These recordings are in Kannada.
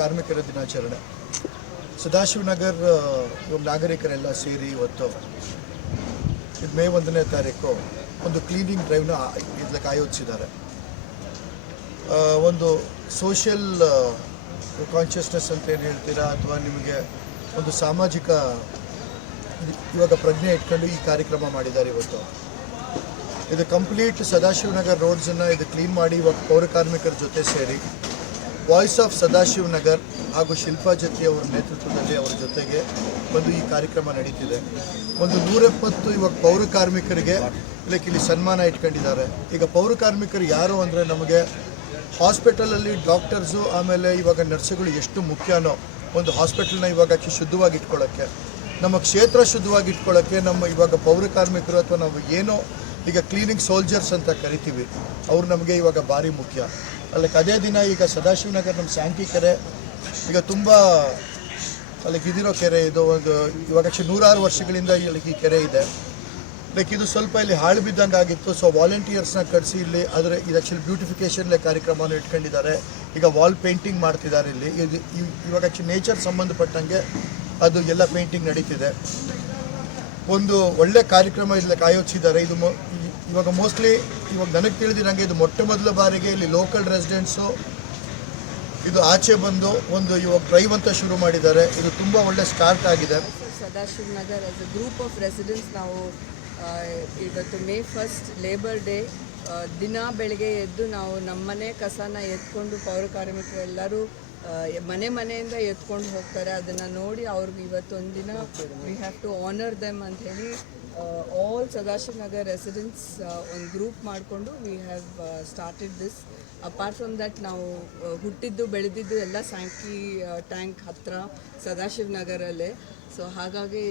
ಕಾರ್ಮಿಕರ ದಿನಾಚರಣೆ. ಸದಾಶಿವನಗರ್ ನಾಗರಿಕರೆಲ್ಲ ಸೇರಿ ಇವತ್ತು ಮೇ 1ನೇ ತಾರೀಕು ಒಂದು ಕ್ಲೀನಿಂಗ್ ಡ್ರೈವ್ನ ಇದಕ್ಕೆ ಆಯೋಜಿಸಿದ್ದಾರೆ. ಒಂದು ಸೋಷಿಯಲ್ ಕಾನ್ಷಿಯಸ್ನೆಸ್ ಅಂತ ಏನು ಹೇಳ್ತೀರಾ, ಅಥವಾ ನಿಮಗೆ ಒಂದು ಸಾಮಾಜಿಕ ಇವಾಗ ಪ್ರಜ್ಞೆ ಇಟ್ಕೊಂಡು ಈ ಕಾರ್ಯಕ್ರಮ ಮಾಡಿದ್ದಾರೆ. ಇವತ್ತು ಇದು ಕಂಪ್ಲೀಟ್ ಸದಾಶಿವನಗರ್ ರೋಡ್ಸನ್ನು ಇದು ಕ್ಲೀನ್ ಮಾಡಿ ಇವಾಗ ಪೌರ ಕಾರ್ಮಿಕರ ಜೊತೆ ಸೇರಿ ವಾಯ್ಸ್ ಆಫ್ ಸದಾಶಿವನಗರ್ ಹಾಗೂ ಶಿಲ್ಪಾ ಜತ್ತಿ ಅವರ ನೇತೃತ್ವದಲ್ಲಿ ಅವರ ಜೊತೆಗೆ ಒಂದು ಈ ಕಾರ್ಯಕ್ರಮ ನಡೀತಿದೆ. ಒಂದು 170 ಇವಾಗ ಪೌರ ಕಾರ್ಮಿಕರಿಗೆ ಇಲ್ಲಿ ಸನ್ಮಾನ ಇಟ್ಕೊಂಡಿದ್ದಾರೆ. ಈಗ ಪೌರ ಕಾರ್ಮಿಕರು ಯಾರು ಅಂದರೆ ನಮಗೆ ಹಾಸ್ಪಿಟಲಲ್ಲಿ ಡಾಕ್ಟರ್ಸು ಆಮೇಲೆ ಇವಾಗ ನರ್ಸ್ಗಳು ಎಷ್ಟು ಮುಖ್ಯನೋ ಒಂದು ಹಾಸ್ಪಿಟಲ್ನ ಇವಾಗ ಶುದ್ಧವಾಗಿ ಇಟ್ಕೊಳ್ಳೋಕ್ಕೆ, ನಮ್ಮ ಕ್ಷೇತ್ರ ಶುದ್ಧವಾಗಿ ಇಟ್ಕೊಳ್ಳೋಕ್ಕೆ ನಮ್ಮ ಇವಾಗ ಪೌರ ಕಾರ್ಮಿಕರು ಅಥವಾ ನಾವು ಏನೋ ಈಗ ಕ್ಲೀನಿಂಗ್ ಸೋಲ್ಜರ್ಸ್ ಅಂತ ಕರಿತೀವಿ, ಅವ್ರು ನಮಗೆ ಇವಾಗ ಭಾರಿ ಮುಖ್ಯ. ಅಲ್ಲಕ್ಕೆ ಅದೇ ದಿನ ಈಗ ಸದಾಶಿವನಗರ್ ನಮ್ಮ ಸ್ಯಾಂಕಿ ಕೆರೆ ಈಗ ತುಂಬ ಅಲ್ಲಿಗೆ ಇದಿರೋ ಕೆರೆ, ಇದು ಒಂದು ಇವಾಗ 106 ವರ್ಷಗಳಿಂದ ಇಲ್ಲಿ ಈ ಕೆರೆ ಇದೆ. ಲೈಕ್ ಇದು ಸ್ವಲ್ಪ ಇಲ್ಲಿ ಹಾಳು ಬಿದ್ದಂಗೆ ಆಗಿತ್ತು. ಸೊ ವಾಲಂಟಿಯರ್ಸ್ನ ಕರೆಸಿ ಇಲ್ಲಿ ಅದರ ಇದು ಆ್ಯಕ್ಚುಲಿ ಬ್ಯೂಟಿಫಿಕೇಷನ್ ಕಾರ್ಯಕ್ರಮವನ್ನು ಇಟ್ಕೊಂಡಿದ್ದಾರೆ. ಈಗ ವಾಲ್ ಪೇಂಟಿಂಗ್ ಮಾಡ್ತಿದ್ದಾರೆ ಇಲ್ಲಿ. ಇದು ಇವಾಗ ಆ್ಯಕ್ಚುಲಿ ನೇಚರ್ ಸಂಬಂಧಪಟ್ಟಂಗೆ ಅದು ಎಲ್ಲ ಪೇಂಟಿಂಗ್ ನಡೀತಿದೆ. ಒಂದು ಒಳ್ಳೆ ಕಾರ್ಯಕ್ರಮ ಇದಕ್ಕೆ ಆಯೋಜಿಸಿದ್ದಾರೆ. ಇದು ಇವಾಗ ಮೋಸ್ಟ್ಲಿ ಇವಾಗ ನನಗೆ ತಿಳಿದಿರಂಗೆ ಇದು ಮೊಟ್ಟ ಮೊದಲ ಬಾರಿಗೆ ಇಲ್ಲಿ ಲೋಕಲ್ ರೆಸಿಡೆಂಟ್ಸು ಇದು ಆಚೆ ಬಂದು ಒಂದು ಇವಾಗ ಡ್ರೈವ್ ಅಂತ ಶುರು ಮಾಡಿದ್ದಾರೆ. ಇದು ತುಂಬ ಒಳ್ಳೆ ಸ್ಟಾರ್ಟ್ ಆಗಿದೆ. Sadashivanagar as a group of residents ನಾವು ಇವತ್ತು ಮೇ 1 ಲೇಬರ್ ಡೇ ದಿನ ಬೆಳಗ್ಗೆ ಎದ್ದು ನಾವು ನಮ್ಮನೆ ಕಸನ ಎತ್ಕೊಂಡು ಪೌರ ಕಾರ್ಮಿಕರು ಎಲ್ಲರೂ ಮನೆಯಿಂದ ಎತ್ಕೊಂಡು ಹೋಗ್ತಾರೆ. ಅದನ್ನು ನೋಡಿ ಅವ್ರಿಗೆ ಇವತ್ತೊಂದು ದಿನ we have to honour them ಅಂತ ಹೇಳಿ ಆಲ್ ಸದಾಶಿವನಗರ್ ರೆಸಿಡೆಂಟ್ಸ್ ಒಂದು ಗ್ರೂಪ್ ಮಾಡಿಕೊಂಡು we have started this. Apart from that ನಾವು ಹುಟ್ಟಿದ್ದು ಬೆಳೆದಿದ್ದು ಎಲ್ಲ ಸ್ಯಾಂಕಿ ಟ್ಯಾಂಕ್ ಹತ್ತಿರ ಸದಾಶಿವನಗರಲ್ಲೇ. ಸೊ ಹಾಗಾಗಿ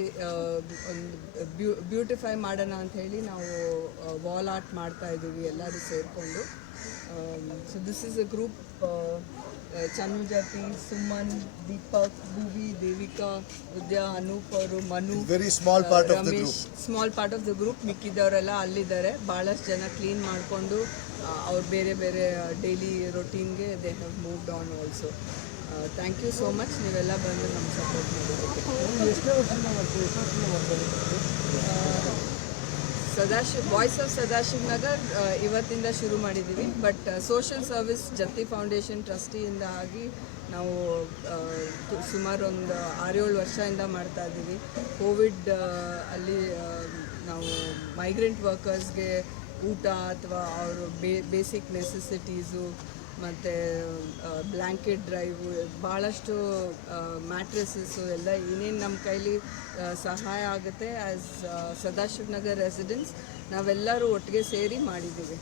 ಒಂದು ಬ್ಯೂಟಿಫೈ ಮಾಡೋಣ ಅಂಥೇಳಿ ನಾವು ವಾಲ್ ಆರ್ಟ್ ಮಾಡ್ತಾ ಇದ್ದೀವಿ ಎಲ್ಲರೂ ಸೇರಿಕೊಂಡು. So this is a group. Channujati, Suman, Deepak, Bhuvi, Devika, Vidya, Anoop ಅವರು, Manu, Ramesh, small part of the group. ಮಿಕ್ಕಿದವರೆಲ್ಲ ಅಲ್ಲಿದ್ದಾರೆ. ಭಾಳಷ್ಟು ಜನ ಕ್ಲೀನ್ ಮಾಡಿಕೊಂಡು ಅವ್ರು ಬೇರೆ ಬೇರೆ ಡೈಲಿ ರೊಟೀನ್ಗೆ they have moved on also. Thank you so much. ನೀವೆಲ್ಲ ಬಂದು ನಮ್ಗೆ ಸಪೋರ್ಟ್ ಮಾಡಿದ್ದೀವಿ. ವಾಯ್ಸ್ ಆಫ್ ಸದಾಶಿವನಗರ್ ಇವತ್ತಿಂದ ಶುರು ಮಾಡಿದ್ದೀವಿ. But social service Jatti foundation ಟ್ರಸ್ಟಿಯಿಂದ ಆಗಿ ನಾವು ಸುಮಾರು ಒಂದು 6-7 ವರ್ಷದಿಂದ ಮಾಡ್ತಾ ಇದ್ದೀವಿ. ಕೋವಿಡ್ ಅಲ್ಲಿ ನಾವು ಮೈಗ್ರೆಂಟ್ ವರ್ಕರ್ಸ್ಗೆ ಊಟ ಅಥವಾ ಅವರು ಬೇಸಿಕ್ ನೆಸೆಸಿಟೀಸು ಮತ್ತು ಬ್ಲ್ಯಾಂಕೆಟ್ ಡ್ರೈವು, ಭಾಳಷ್ಟು ಮ್ಯಾಟ್ರೆಸಸ್ಸು ಎಲ್ಲ ಏನೇನು ನಮ್ಮ ಕೈಲಿ ಸಹಾಯ ಆಗುತ್ತೆ ಆ್ಯಸ್ ಸದಾಶಿವನಗರ್ ರೆಸಿಡೆಂಟ್ಸ್ ನಾವೆಲ್ಲರೂ ಒಟ್ಟಿಗೆ ಸೇರಿ ಮಾಡಿದ್ದೀವಿ.